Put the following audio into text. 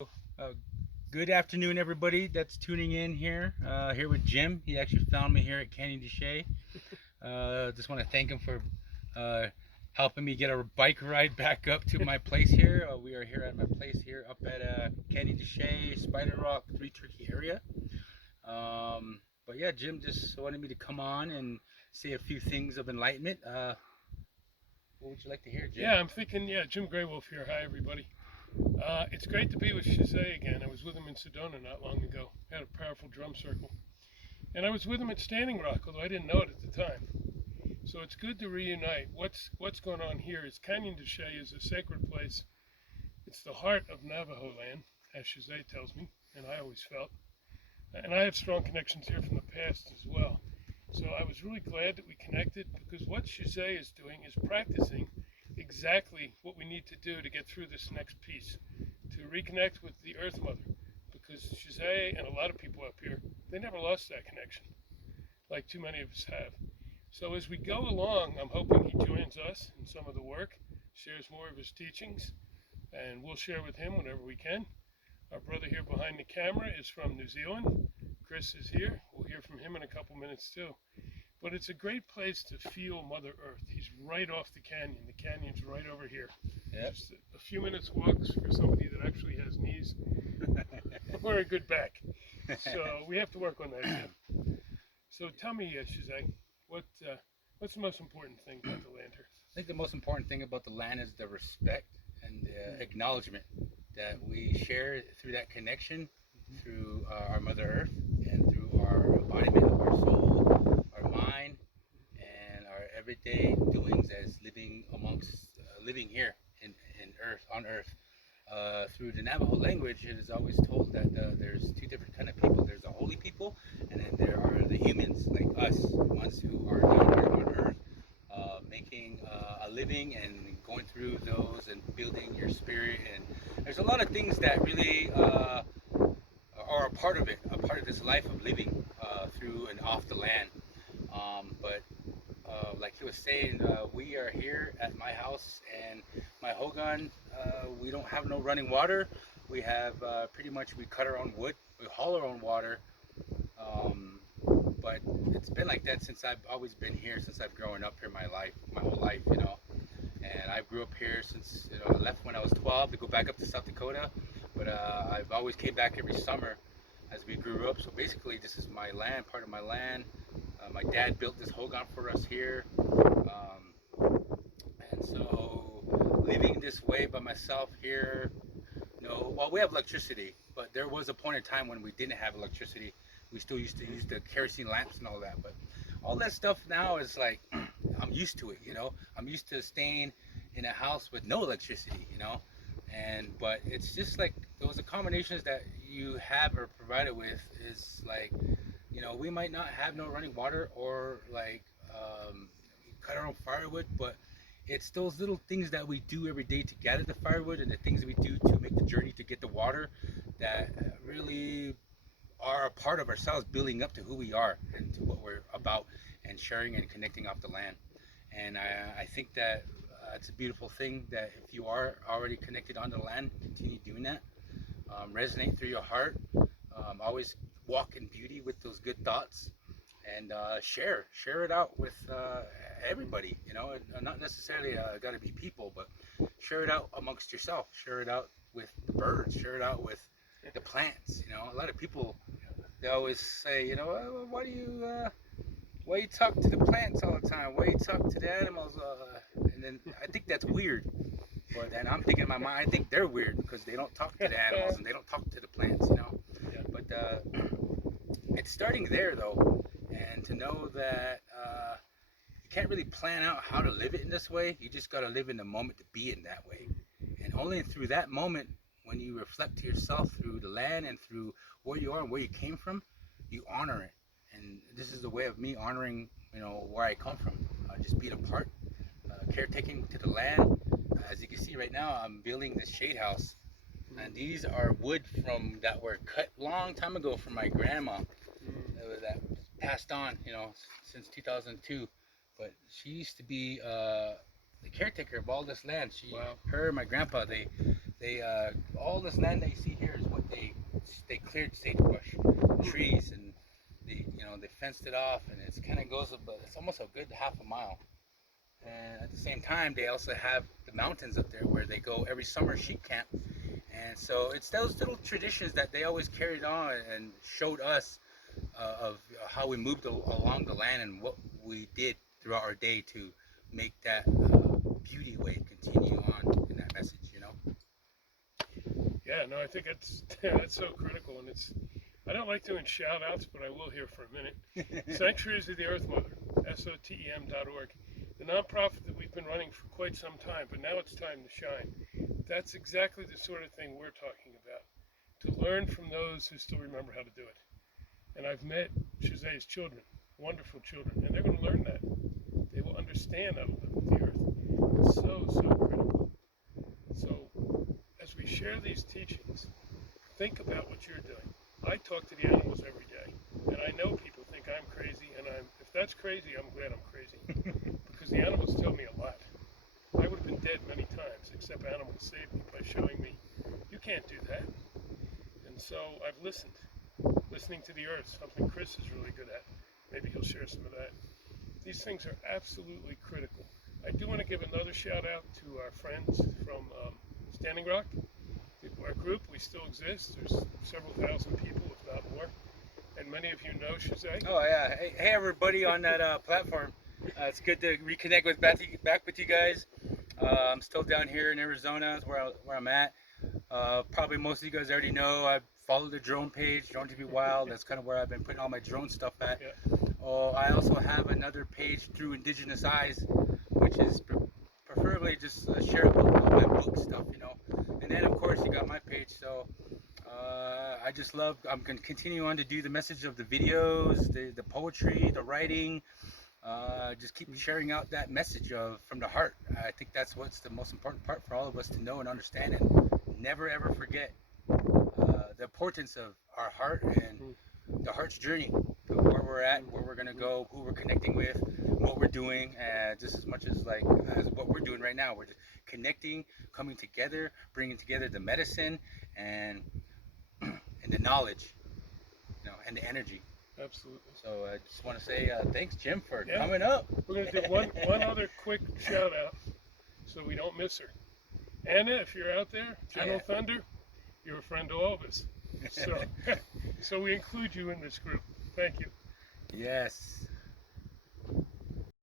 Uh, Good afternoon, everybody that's tuning in here. Here with Jim. He actually found me here at Canyon de Chelly. Just want to thank him for uh, helping me get a bike ride back up to my place here. We are here at my place here up at Canyon de Chelly, Spider Rock, Three Turkey area. But yeah, Jim just wanted me to come on and say a few things of enlightenment. What would you like to hear, Jim? Yeah, I'm thinking, Jim Graywolf here. Hi, everybody. It's great to be with Shiye again. I was with him in Sedona not long ago. Had a powerful drum circle. And I was with him at Standing Rock, although I didn't know it at the time. So it's good to reunite. What's going on here is Canyon de Chelly is a sacred place. It's the heart of Navajo land, as Shiye tells me, and I always felt. And I have strong connections here from the past as well. So I was really glad that we connected because what Shiye is doing is practicing exactly what we need to do to get through this next piece, to reconnect with the Earth Mother. Because Shiye and a lot of people up here, they never lost that connection, like too many of us have. So as we go along, I'm hoping he joins us in some of the work, shares more of his teachings, and we'll share with him whenever we can. Our brother here behind the camera is from New Zealand. Chris is here. We'll hear from him in a couple minutes too. But it's a great place to feel Mother Earth. He's right off the canyon. The canyon's right over here. Yep. Just a few minutes walks for somebody that actually has knees or a good back. So we have to work on that too. So tell me, Shiye, what's the most important thing about the land here? I think the most important thing about the land is the respect and the acknowledgement that we share through that connection through our Mother Earth and through our embodiment of our soul, our mind, and our everyday doings as living amongst living here in Earth on Earth. Through the Navajo language, it is always told that there's two different kind of people. There's the holy people, and then there are the humans like us, ones who are down here on Earth, making a living and going through those and building your spirit. And there's a lot of things that really are a part of it, a part of this life of living through and off the land. But like he was saying, we are here at my house and my hogan. We don't have no running water. We have pretty much we cut our own wood, we haul our own water. Um, but it's been like that since I've always been here, since I've grown up here my whole life, you know. And I grew up here since I left when I was 12 to go back up to South Dakota. But I've always came back every summer as we grew up. So basically, this is my land, part of my land. My dad built this hogan for us here, and so living this way by myself here. Well, we have electricity, but there was a point in time when we didn't have electricity. We still used to use the kerosene lamps and all that, but all that stuff now is like I'm used to it. I'm used to staying in a house with no electricity. But it's just like those accommodations that you have or provided with is like we might not have no running water or like cut our own firewood, but it's those little things that we do every day to gather the firewood and the things that we do to make the journey to get the water that really are a part of ourselves, building up to who we are and to what we're about and sharing and connecting off the land. And I think that it's a beautiful thing that if you are already connected on the land, continue doing that. Resonate through your heart. Always walk in beauty with those good thoughts and share it out with everybody. Not necessarily got to be people, but share it out amongst yourself. Share it out with the birds. Share it out with the plants. A lot of people they always say, why you talk to the plants all the time? Why you talk to the animals? And then I think that's weird. But then I'm thinking in my mind, I think they're weird because they don't talk to the animals and they don't talk to the plants. But it's starting there though, and to know that you can't really plan out how to live it in this way. You just got to live in the moment to be in that way, and only through that moment, when you reflect to yourself through the land and through where you are and where you came from, you honor it. And this is the way of me honoring, where I come from. Just being a part, caretaking to the land. As you can see right now, I'm building this shade house, and these are wood from that were cut long time ago from my grandma that passed on, since 2002. But she used to be the caretaker of all this land. Wow. Her, and my grandpa, they They all this land that you see here is what they cleared sagebrush, trees, and they fenced it off, and it's kind of goes about it's almost a good half a mile. And at the same time, they also have the mountains up there where they go every summer sheep camp. And so it's those little traditions that they always carried on and showed us of how we moved along the land and what we did throughout our day to make that beauty way continue on in that message, Yeah, no, I think that's so critical, and I don't like doing shout outs, but I will here for a minute. Sanctuaries of the Earth Mother, SOTEM.org, the nonprofit that we've been running for quite some time, but now it's time to shine. That's exactly the sort of thing we're talking about, to learn from those who still remember how to do it. And I've met Shiye's children, wonderful children, and they're going to learn that. They will understand how to live with the earth. It's so, so critical. So, as we share these teachings, think about what you're doing. I talk to the animals every day, and I know people think I'm crazy, and if that's crazy, I'm glad I'm crazy, because the animals tell me a lot. I would have been dead many times, except animals saved me by showing me, you can't do that. And so I've listening to the earth, something Chris is really good at. Maybe he'll share some of that. These things are absolutely critical. I do want to give another shout out to our friends from Standing Rock. Our group, we still exist. There's several thousand people, if not more. And many of you know Shiye. Oh yeah, hey everybody on that platform. It's good to reconnect back with you guys. I'm still down here in Arizona, is where I'm at. Probably most of you guys already know I follow the drone page, Drone to Be Wild. That's kind of where I've been putting all my drone stuff at. Yeah. Oh, I also have another page through Indigenous Eyes, which is preferably just share about all my book stuff, And then of course you got my page. So I just love. I'm gonna continue on to do the message of the videos, the poetry, the writing. Just keep sharing out that message from the heart. I think that's what's the most important part for all of us to know and understand, and never ever forget the importance of our heart and the heart's journey, where we're at, where we're gonna go, who we're connecting with, what we're doing, just as much as as what we're doing right now. We're just connecting, coming together, bringing together the medicine and and the knowledge, and the energy. Absolutely. So I just want to say thanks, Jim, for coming up. We're going to do one other quick shout out so we don't miss her. Anna, if you're out there, General Thunder, you're a friend to all of us. So we include you in this group. Thank you. Yes.